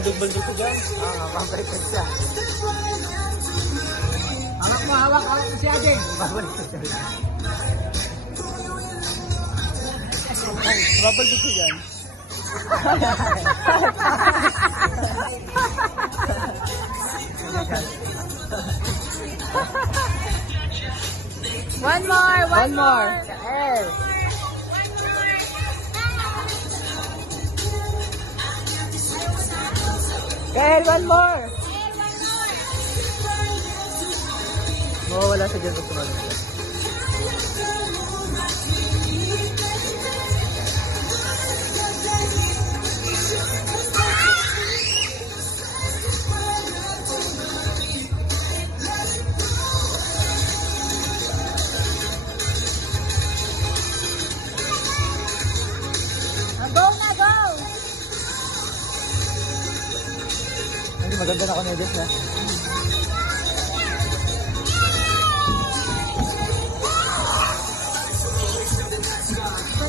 Buldog-buldog ko dyan. Mabaliktad siya. Hawak mo, hawak mo siya, Jeng. Mabaliktad siya. Buldog ko dyan. One more, one more. Kael. Kael, one more. Mawawala sa dyan pag tumalong siya. Go na, go! Maganda na ako na dyan, ha?